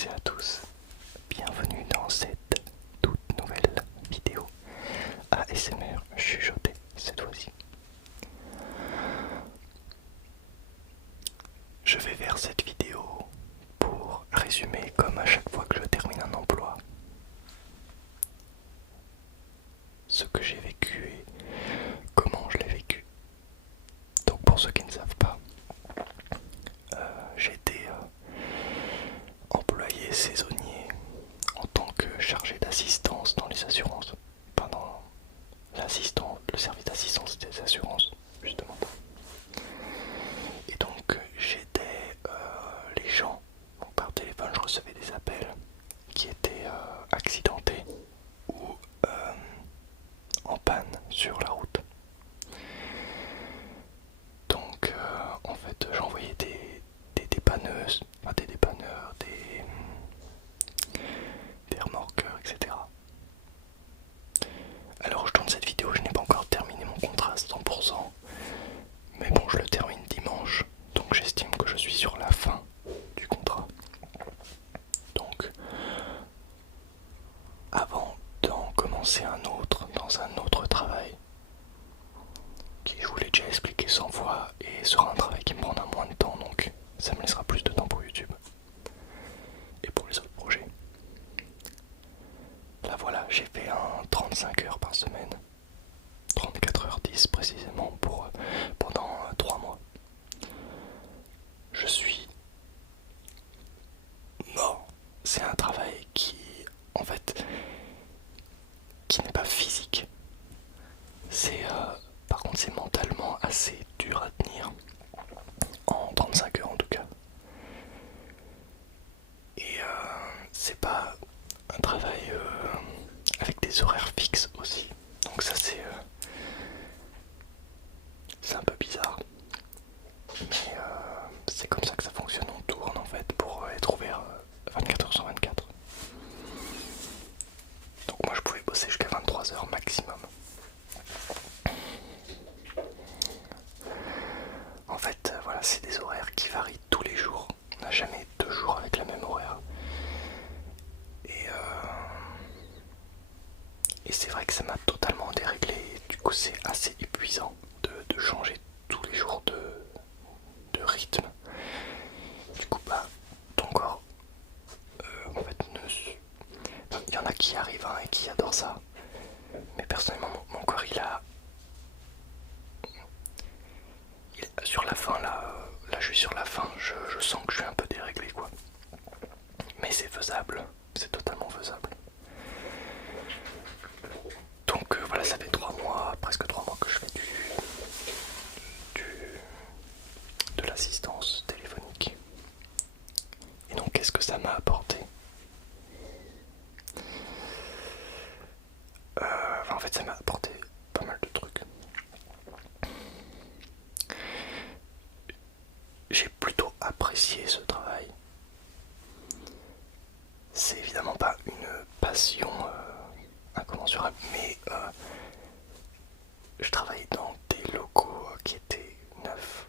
toutes et à tous, bienvenue dans cette toute nouvelle vidéo ASMR chuchotée cette fois-ci. Je vais vers cette vidéo pour résumer, comme à chaque fois que je termine un emploi, ce que j'ai vécu et comment je l'ai vécu. Donc pour ceux qui ne savent pas, j'ai été employé saisonnier en tant que chargé d'assistance dans les assurances, pendant le service d'assistance des assurances justement. Et donc j'aidais les gens, donc par téléphone je recevais des appels qui étaient accidentés ou en panne sur la route. Donc en fait j'envoyais des dépanneuses, enfin des dépanneurs, des remorqueurs, etc. Alors je tourne cette vidéo, je n'ai pas encore terminé mon contrat à 100%, mais bon je le termine dimanche, donc j'estime que je suis sur la fin du contrat. Donc avant d'en commencer un autre, dans un autre travail, qui je vous l'ai déjà expliqué 100 fois, et sera un travail qui me prendra moins de temps, donc ça me laissera plus de temps pour YouTube et pour les autres projets. Là voilà, j'ai fait un 35 heures par semaine, 34h10 précisément pendant 3 mois. Je suis mort. C'est un travail qui, en fait, qui n'est pas physique. C'est, par contre, c'est mentalement assez dur à tenir, en 35 heures en tout cas. Et c'est pas un travail avec des horaires fixes aussi. Donc ça c'est un peu bizarre. Mais c'est comme ça que ça fonctionne, on tourne en fait pour être ouvert 24 heures sur 24. Donc moi je pouvais bosser jusqu'à 23 heures maximum. En fait voilà, c'est des horaires qui varient tous les jours. On n'a jamais 2 jours avec la même horaire. Et c'est vrai que ça m'a totalement déréglé. Du coup c'est assez épuisant de changer tous les jours de rythme. Du coup bah ton corps en fait il y en a qui arrivent et qui adorent ça. Mais personnellement mon corps sur la fin là je suis sur la fin, je sens que je suis un peu déréglé quoi. Mais c'est faisable, c'est totalement faisable. Donc voilà, ça fait 3 mois, presque 3 mois que je fais de l'assistance téléphonique. Et donc qu'est-ce que ça m'a apporté? En fait ça m'a apporté pas mal de trucs. J'ai plutôt apprécié ce travail. C'est évidemment pas une passion incommensurable, mais je travaille dans des locaux qui étaient neufs.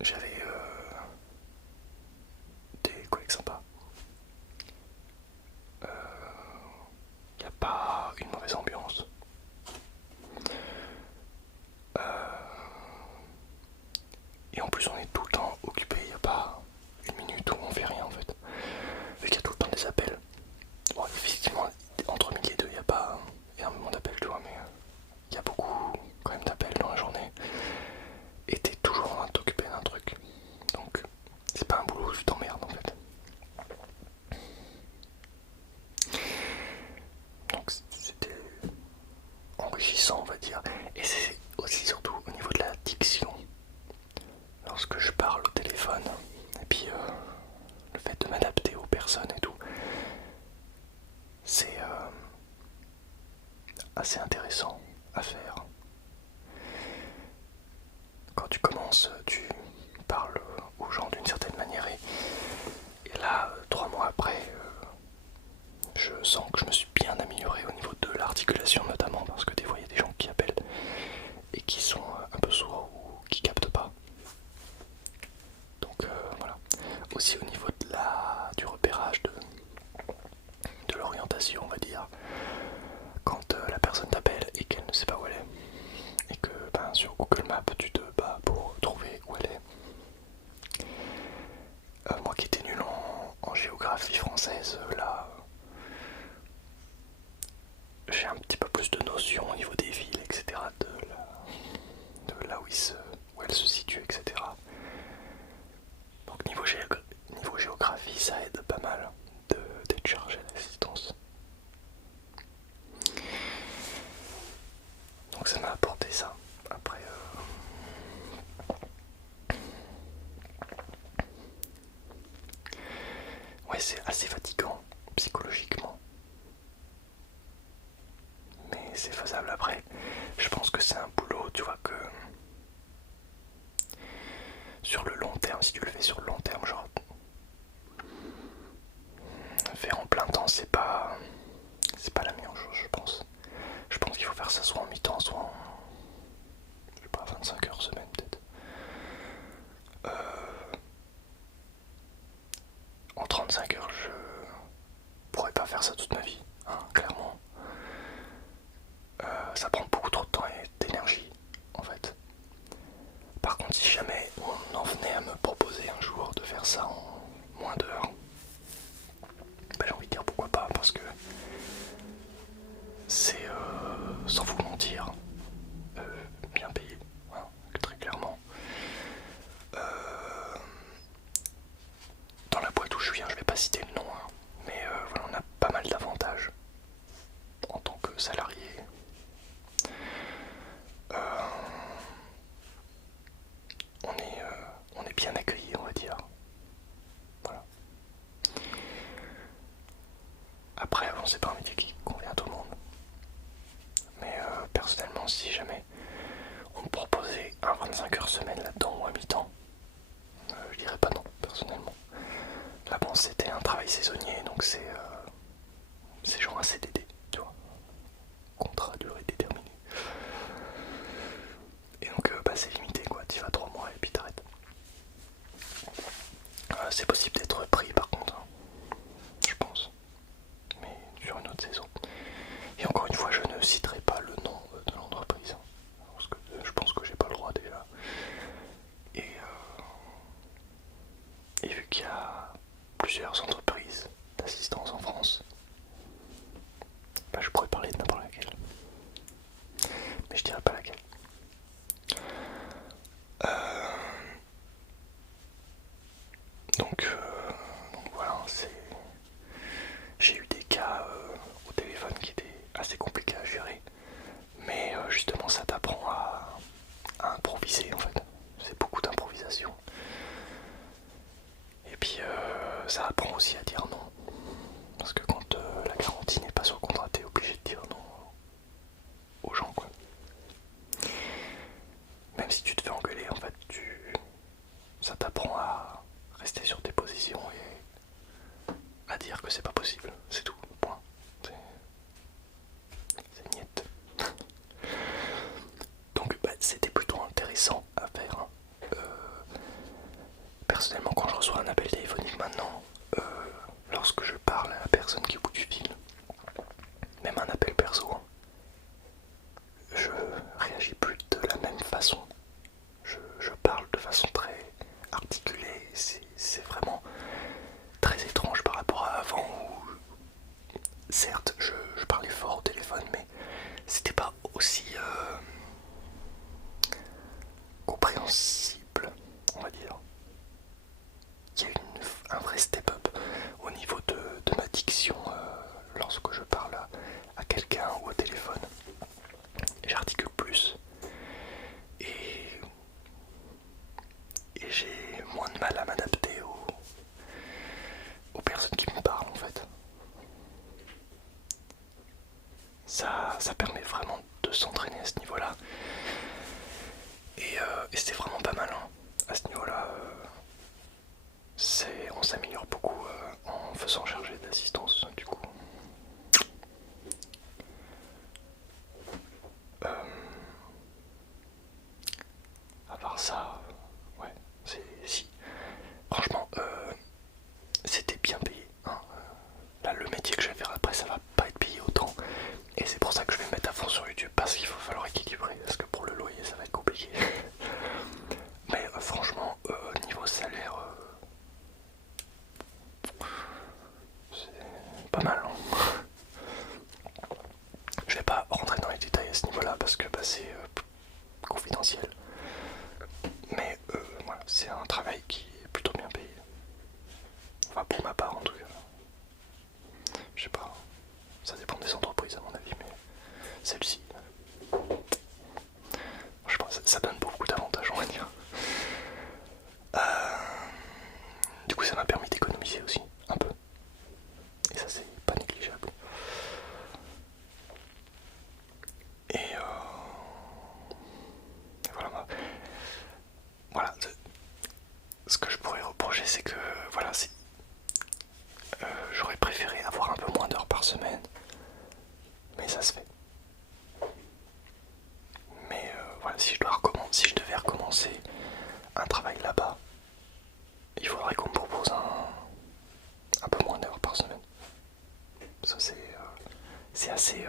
J'avais des collègues sympas. Il n'y a pas une mauvaise ambiance. Et en plus on est tout le temps occupé, il n'y a pas une minute où on fait rien en fait. Vu qu'il y a tout le temps des appels aussi au niveau du repérage de l'orientation, on va dire. Quand la personne t'appelle et qu'elle ne sait pas où elle est, et que ben, sur Google Maps tu te bats pour trouver où elle est. Moi qui étais nul en géographie française, là j'ai un petit peu plus de notions au niveau des villes, etc. De là où elle se situe, etc. Donc niveau géographie, ça aide pas mal d'être chargé d'assistance. Donc ça m'a apporté ça. Après, ouais, c'est assez fatigant psychologiquement. Mais c'est faisable après. Je pense que c'est un boulot, tu vois, que sur le long terme, si tu le fais sur le long terme, genre faire en plein temps, c'est pas la meilleure chose, je pense. Je pense qu'il faut faire ça soit en mi-temps, soit en, je sais pas, 25 heures semaine peut-être. En 35 heures, je pourrais pas faire ça toute ma vie, hein, clairement. Ça prend beaucoup trop de temps et d'énergie, en fait. Par contre, si jamais on en venait à me proposer un jour de faire ça en moins d'heures, bah, j'ai envie de dire pourquoi pas, parce que c'est, sans vous mentir, bien payé, hein, très clairement. Dans la boîte où je viens, je vais pas citer le nom, hein, mais voilà, on a pas mal d'avantages en tant que salarié. On est bien accueilli, on va dire. Voilà. Après, bon, c'est pas un métier qui convient à tout le monde. Mais personnellement, si jamais on me proposait un 25 heures semaine là-dedans ou à mi-temps, je dirais pas non, personnellement. Là, bon, c'était un travail saisonnier, donc c'est genre un CDD, tu vois. Contrat à durée déterminée. Et donc, bah, c'est limité, quoi. T'y vas 3 mois et puis t'arrêtes. C'est possible d'être pris, par contre, hein, je pense. Mais sur une autre saison. Et encore une fois, je ne citerai pas le nom de l'entreprise. Parce que je pense que j'ai pas le droit déjà. Et vu qu'il y a plusieurs entreprises d'assistance en France, bah je pourrais parler de n'importe laquelle. Mais je dirais pas laquelle. Donc voilà, j'ai eu des cas au téléphone qui étaient assez compliqués à gérer. Mais justement ça t'apprend à improviser en fait. C'est beaucoup d'improvisation. Et puis ça apprend aussi à dire non. Parce que quand la garantie n'est pas sur le contrat, t'es obligé de dire non aux gens, quoi. Même si tu te fais engueuler, en fait, ça t'apprend à rester sur tes positions et à dire que c'est pas possible. C'est tout, point. C'est niette. Donc bah, c'était plutôt intéressant à faire, hein. Personnellement, quand je reçois un appel téléphonique maintenant, lorsque je parle à la personne qui est au bout du fil, même un appel perso, hein, je réagis plus de la même façon. Je parle de façon très articulée. C'est vraiment très étrange par rapport à avant où, certes, je parlais fort au téléphone, mais c'était pas aussi compréhensible, on va dire. Il y a eu un vrai step-up au niveau de ma diction lorsque je parle à quelqu'un ou au téléphone. J'articule plus et, et j'ai moins de mal à m'adapter aux personnes qui me parlent en fait. Ça permet vraiment de s'entraîner à ce niveau-là. Et c'était vraiment pas mal, hein. À ce niveau-là, on s'améliore beaucoup en faisant charger d'assistance du coup. d'économiser aussi, un peu. Et ça, c'est pas négligeable. Et voilà, voilà. Ce que je pourrais reprocher, c'est que voilà, j'aurais préféré avoir un peu moins d'heures par semaine, mais ça se fait. Mais voilà, si je devais recommencer un travail là-bas, il faudrait qu'on me propose un peu moins d'heures par semaine. Ça c'est assez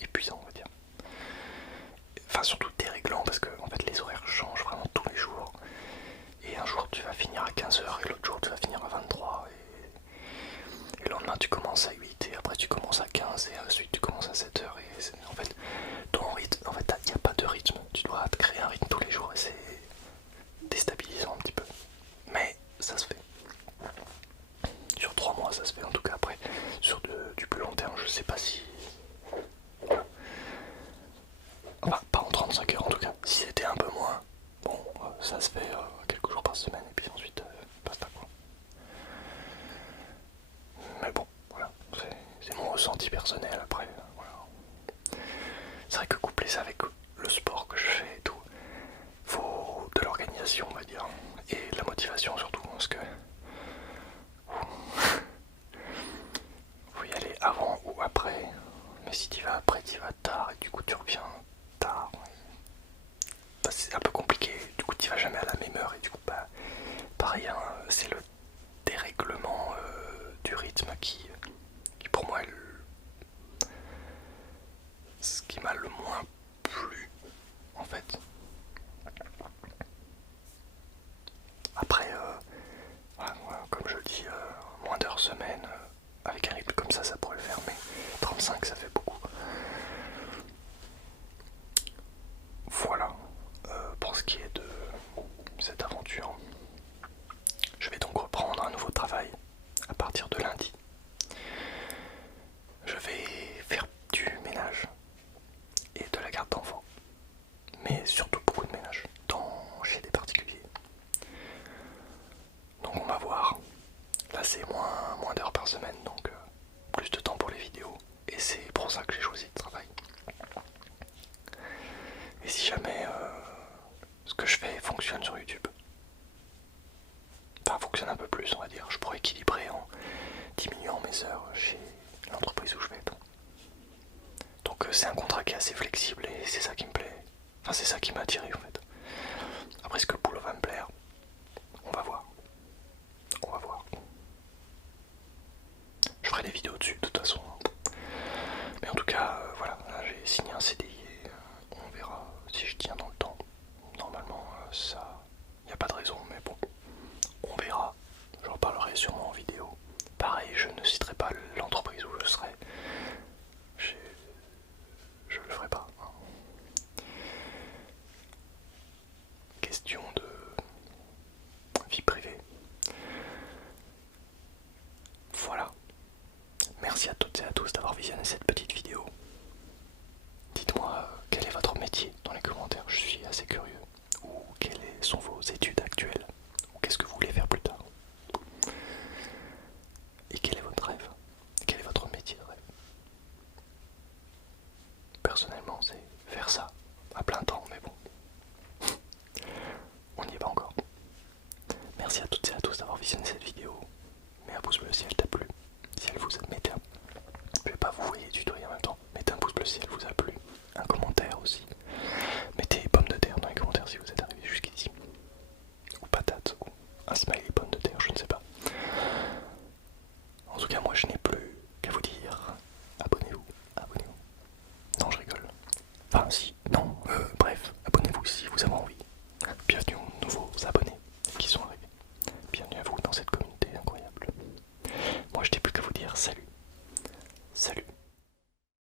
épuisant, on va dire. Enfin, surtout déréglant parce que en fait les horaires changent vraiment tous les jours. Et un jour tu vas finir à 15 heures et l'autre jour tu vas finir à 23 et le lendemain tu commences à 8 et après tu commences à 15 et ensuite tu commences à 7 heures et en fait ton rythme, en fait il n'y a pas de rythme, tu dois te créer un rythme tous les jours et c'est déstabilisant un petit peu. Mais ça se fait. Sur 3 mois ça se fait en tout cas. Après sur du plus long terme je sais pas si... Enfin pas en 35 heures en tout cas. Si c'était un peu moins, bon ça se fait quelques jours par semaine et puis ensuite basta quoi. Mais bon voilà, c'est mon ressenti personnel après. Voilà. C'est vrai que coupler ça avec le sport que je fais et tout, faut de l'organisation on va dire. Et de la motivation surtout parce que faut y aller avant ou après. Mais si tu vas après, tu vas tard et du coup tu reviens tard. Bah, c'est un peu compliqué, du coup tu vas jamais à la même heure et du coup bah pareil hein, c'est le dérèglement du rythme qui pour moi est ce qui m'a le moins plu en fait. Après voilà, comme je le dis, moins d'heures semaine avec un rythme comme ça pourrait le faire, mais 35 ça fait beaucoup. Voilà pour ce qui est de cette aventure. Je vais donc reprendre un nouveau travail à partir de lundi. Je vais faire du ménage et de la garde d'enfants, mais surtout beaucoup de ménage chez des particuliers. Donc on va voir. Là c'est moins d'heures par semaine, donc plus de temps pour les vidéos. Et c'est pour ça que j'ai choisi le travail. Et si jamais ce que je fais fonctionne sur YouTube, enfin fonctionne un peu plus on va dire, je pourrais équilibrer en diminuant mes heures chez l'entreprise où je vais. Donc c'est un contrat qui est assez flexible et c'est ça qui me plaît. Enfin c'est ça qui m'a attiré en fait. Après est-ce que le boulot va me plaire? On va voir. On va voir. Je ferai des vidéos dessus de toute façon. Mais en tout cas, voilà, là j'ai signé un CDI et on verra si je tiens dans le temps. Normalement ça... Il n'y a pas de raison, mais bon. On verra. J'en parlerai sûrement en vidéo. Pareil, je ne citerai pas l'entreprise où je serai. Je le ferai pas. Question de vie privée. Voilà. Merci à toutes et à tous d'avoir visionné cette petite vidéo. Dites-moi quel est votre métier dans les commentaires, je suis assez curieux. Ou quelles sont vos études actuelles. Ou qu'est-ce que vous voulez faire plus tard. Et quel est votre rêve? Quel est votre métier de rêve? Personnellement, c'est faire ça à plein temps, mais bon. On n'y est pas encore. Merci à toutes et à tous d'avoir visionné cette vidéo. Mets un pouce bleu si elle t'a plu. Si elle vous a... Mettez un... Je vais pas vous voyez tutoyer en même temps. Mettez un pouce bleu si elle vous a plu. Un commentaire aussi. Mettez pommes de terre dans les commentaires si vous êtes arrivé jusqu'ici. Ou patate. Ou un smiley pomme de terre, je ne sais pas. En tout cas moi je n'ai plus